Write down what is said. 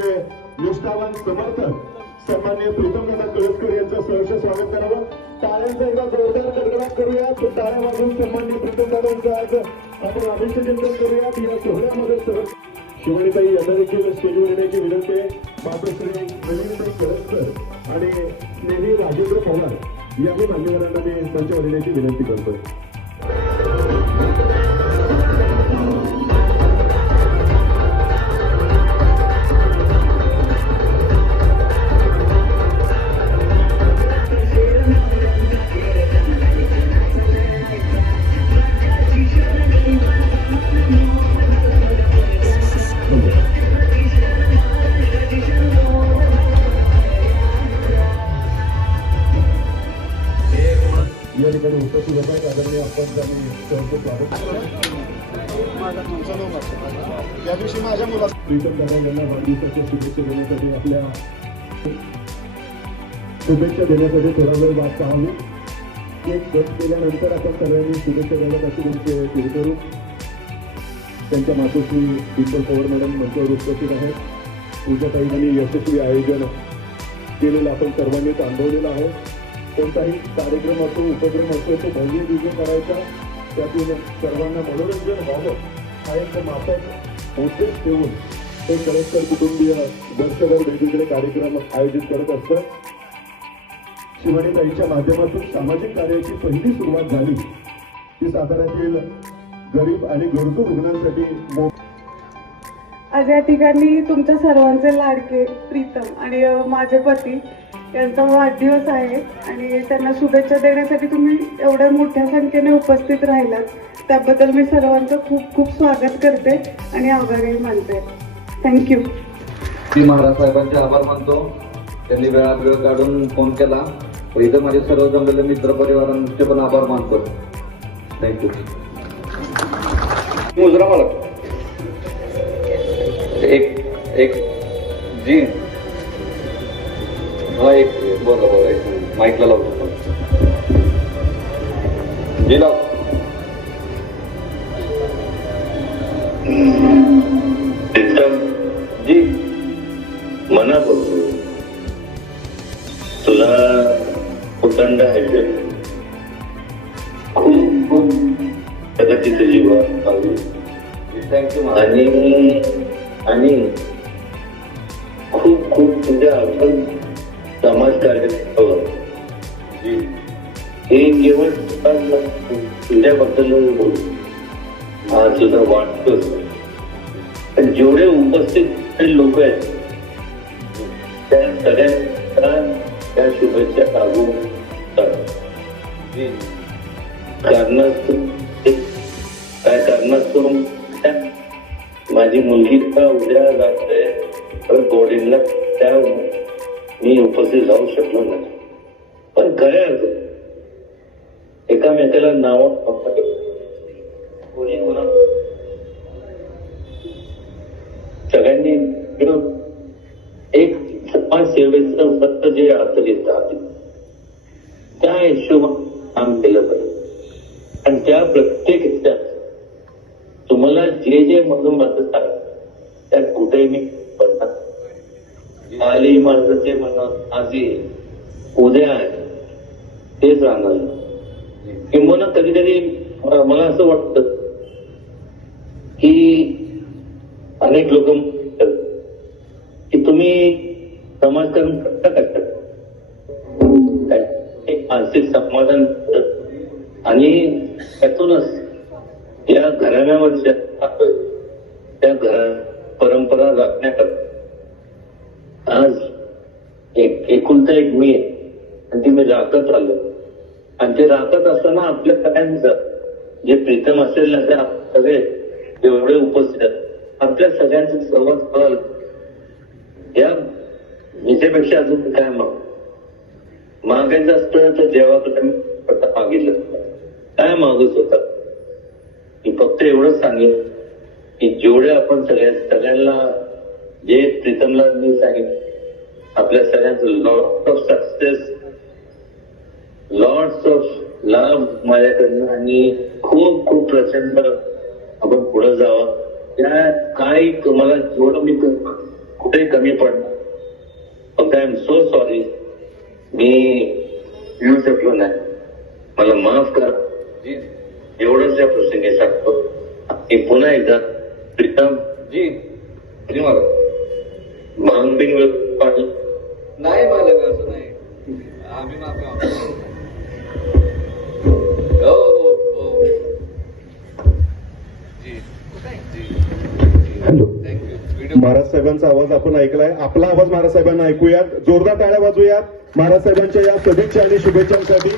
आमचे निष्ठावान समर्थक सन्मान्य प्रीतमदादा कळसकर यांचं सहर्ष स्वागत करावं. टाळ्यांचा एका जोरदार कडकडाट करूया. तो टाळ्या वाजवून सन्मान्य प्रीतमदादांचं आज आपण अभिषेचन करूयात या सोहळ्यामध्ये सह शिवणीताई यांना देखील स्टेजवर येण्याची विनंती आहे. मातोश्री नलिनीताई कळसकर आणि स्नेही राजेंद्र पवार यांनी मान्यवरांना मी मंचावर येण्याची विनंती करतोय. या ठिकाणी उपस्थित होत. आहेत आदरणीय आपण त्यांनी सहर्ष स्वागत या दिवशी माझ्या मुला प्रीतम दादा यांना वाढदिवसाच्या शुभेच्छा देण्यासाठी आपल्या शुभेच्छा देण्यासाठी थोडा वेळ वाट पाहावी. केक कट केल्यानंतर आपण सगळ्यांनी शुभेच्छा द्याव्यात अशी त्यांचे सुरू करू. त्यांच्या मातोश्री डिंपल पवार मॅडम मंचावर उपस्थित आहेत. पूजाताईंनी यशस्वी आयोजन केलेलं आपण सर्वांनीच अनुभवलेलं आहे. कोणताही कार्यक्रम असो उपक्रम असो तो भव्य दिव्य करायचा. त्यातून सर्वांना मनोरंजन व्हावं हा एक माफक उद्देश ठेवून हे कलेक्टर कुटुंबीय वर्षभर वेगवेगळे कार्यक्रम आयोजित करत असतात. शिवानीताईच्या माध्यमातून सामाजिक कार्याची पहिली सुरुवात झाली. ती साताऱ्यातील गरीब आणि गरजू रुग्णांसाठी मो- आज या ठिकाणी तुमच्या सर्वांचे लाडके प्रीतम आणि माझे पती यांचा वाढदिवस आहे आणि त्यांना शुभेच्छा देण्यासाठी तुम्ही एवढ्या मोठ्या संख्येने उपस्थित राहिलात. त्याबद्दल मी सर्वांचं खूप खूप स्वागत करते आणि आभारही मानते. थँक्यू मी महाराज साहेबांचे आभार मानतो. त्यांनी वेळा वेळ काढून फोन केला. इथं माझे सर्व जमलेले मित्र परिवारांचे पण आभार मानतो. थँक्यू मुजरा मला एक एक जी हा एक बोला बोला एक माईकला लावतो जी लाव एकदम जी मना बोलतो तुला उदंड आहे खूप खूप प्रगतीचं जीवन थँक्यू आणि आणि खूप खूप तुझ्या आपण समाजकार्य जी. हे केवळ तुझ्याबद्दल आज सुद्धा वाटतोच पण जेवढे उपस्थित लोक आहेत त्या सगळ्यांना त्या शुभेच्छा लागू जी. कारणास्तव काय कारणास्तव माझी मुलगी का उद्या लागते तर बोर्डिंगला त्या मी उपस्थित राहू शकलो नाही. पण खऱ्या अर्थात एकामेकाला नाव कोणी कोणा सगळ्यांनी मिळून एक समाजसेवेचं व्रत जे अर्थ घेतात त्या हिशोबाने काम केलं पाहिजे. आणि त्या प्रत्येक ह्याच्यात तुम्हाला जे जे मधून मदत आहे त्यात कुठेही मी आली माणसाचे म्हणणं आजी उद्या आहे. तेच राहणार किंवा कधी कधी मला असं वाटतं की अनेक लोक की तुम्ही समाजकारण करता. करता एक मानसिक समाधान आणि त्यातूनच या घराण्यावरच्या त्या घरा परंपरा राखण्याकरता आज एक एकुलता एक मी आहे. आणि ती मी राखत आलो. आणि ते राखत असताना आपल्या सगळ्यांचं जे प्रीतम असेल ना ते सगळे एवढे उपस्थित आपल्या सगळ्यांचं सर्वात फळ या विजेपेक्षा अजून काय मग? मागायचं असतं तर देवाकडे मागितलं. काय मागत होता मी फक्त एवढंच सांगेन की जेवढे आपण सगळ्या सगळ्यांना जे प्रीतमला मी सांगितलं आपल्या सगळ्यांचं lot of success lots of लाभ माझ्याकडनं आणि खूप खूप प्रचंड आपण पुढे जावं. त्या काही तुम्हाला जेवढं मी कुठेही कमी पडणार. फक्त आय एम सो सॉरी मी येऊ शकलो नाही. मला माफ करा. जी. एवढंच या प्रसंगी सांगतो. मी पुन्हा एकदा प्रीतम जी. महाराज महानबिंग पाटील नाही मालक असं नाही. आम्ही माफी मागतो. हो हो हो. जी. जी. हॅलो. थँक्यू व्हिडिओ महाराज साहेबांचा आवाज आपण ऐकलाय. आपला आवाज महाराज साहेबांना ऐकूयात. जोरदार टाळ्या वाजूयात महाराज साहेबांच्या या सदिच्छा आणि शुभेच्छांसाठी.